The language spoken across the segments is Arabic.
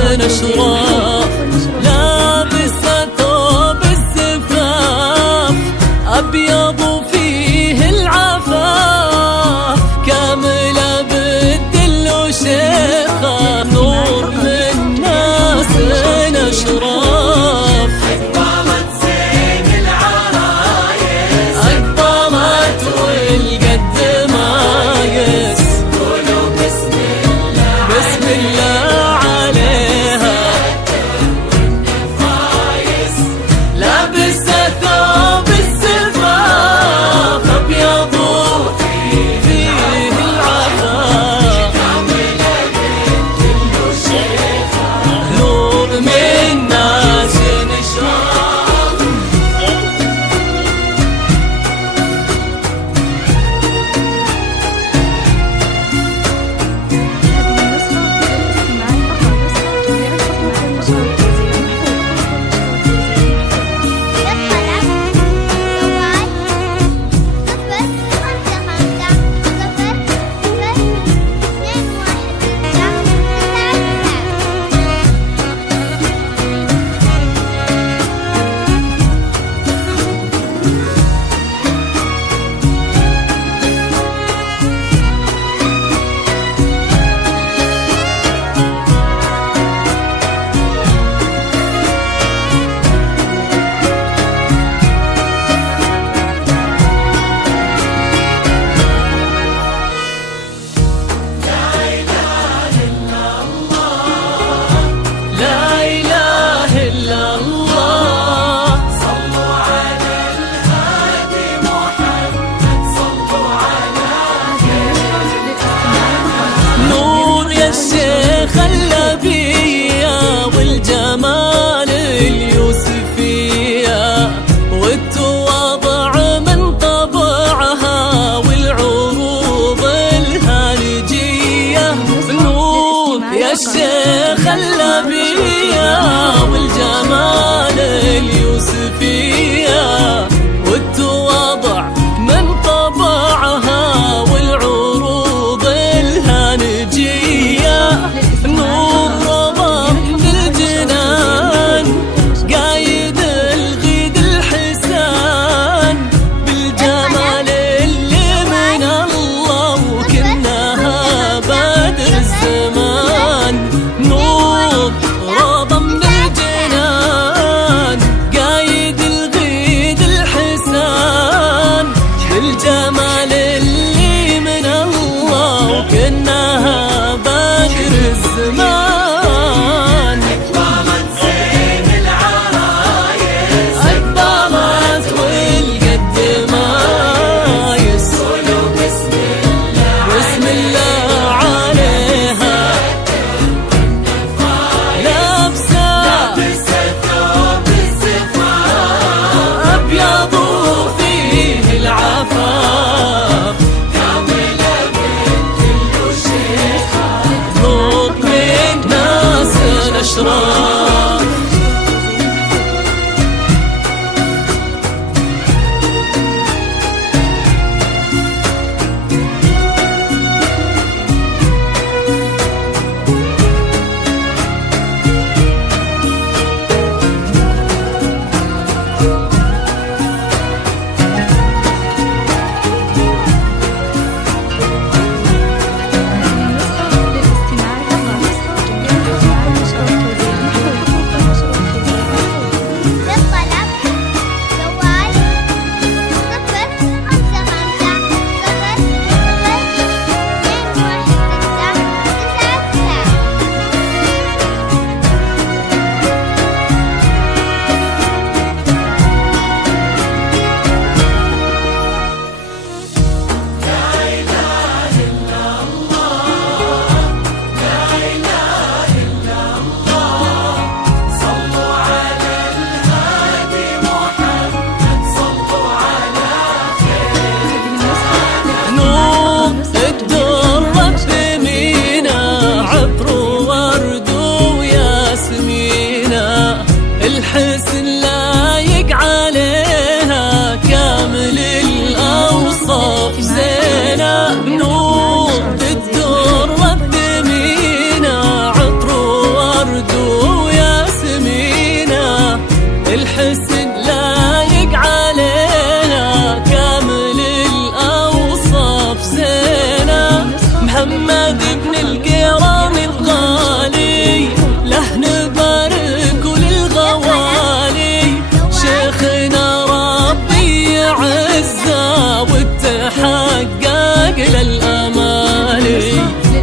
الأشراف، لابسة ثوب الزفاف، أبيض فيه العفاف، كاملة بالدل وشيخة، نور من ناس أشراف. أقبلت زين العرايس، أقبلت والقد مايس، قولوا بسم الله، بسم الله عليها، الحسن لايق عليها كامل الأوصاف زينة نور الدر الثمينة عطر ورد وياسمينة الحسن لايق عليها كامل الأوصاف زينة محمد بن الكرام الغالي له نبارك وللغوالي شيخنا ربي يعزه وتحقق للأمالي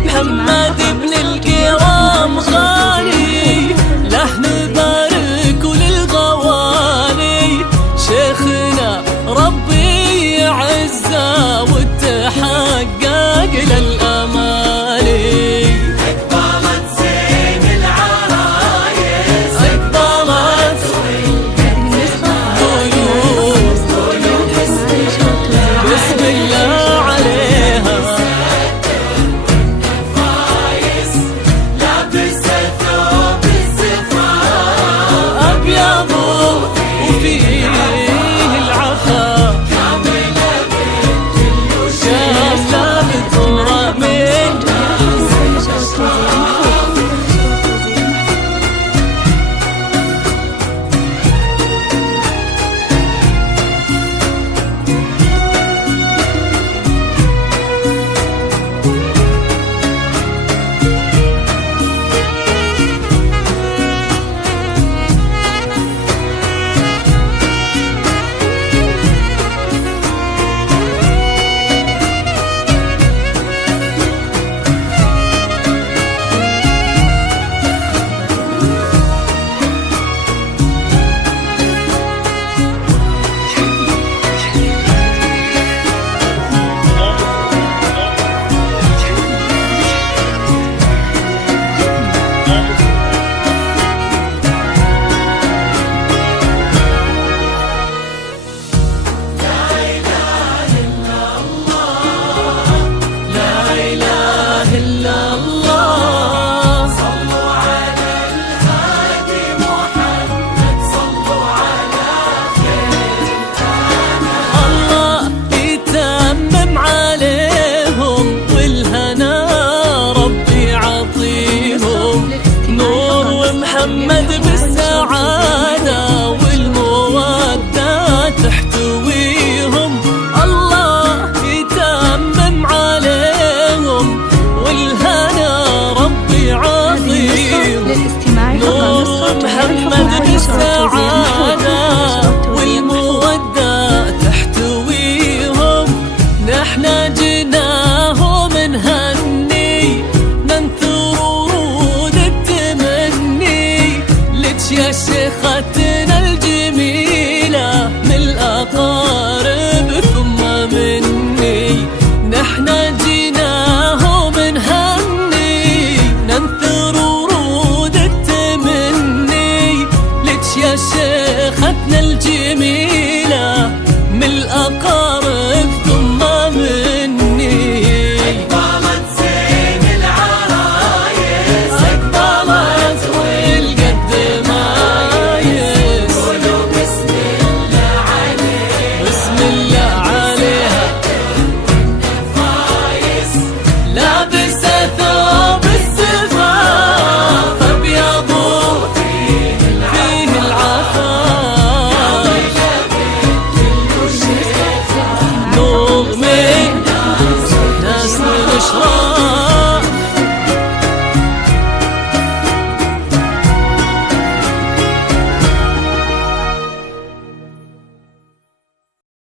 محمد بن الكرام غالي له نبارك وللغوالي شيخنا ربي يعزه وتحقق للأمالي أقبلت زين العرايس أقبلت قلوب بسم الله عليها فايس لابسة ثوب الزفاف أبيض وفيه العفاف كاملة بكل شيء شاملة بترى من محمد بالسعادة والمودة تحتويهم الله يتمم عليهم والهنا ربي عطيهم نور محمد بالسعادة والمودة تحتويهم نحنا جناهم نهني ننثر ورود التمني لك يا شيختنا الجميلة من الأقارب ثم مني نحنا جيناهم نهني ننثر ورود التمني لك يا شيختنا الجميلة من الأقارب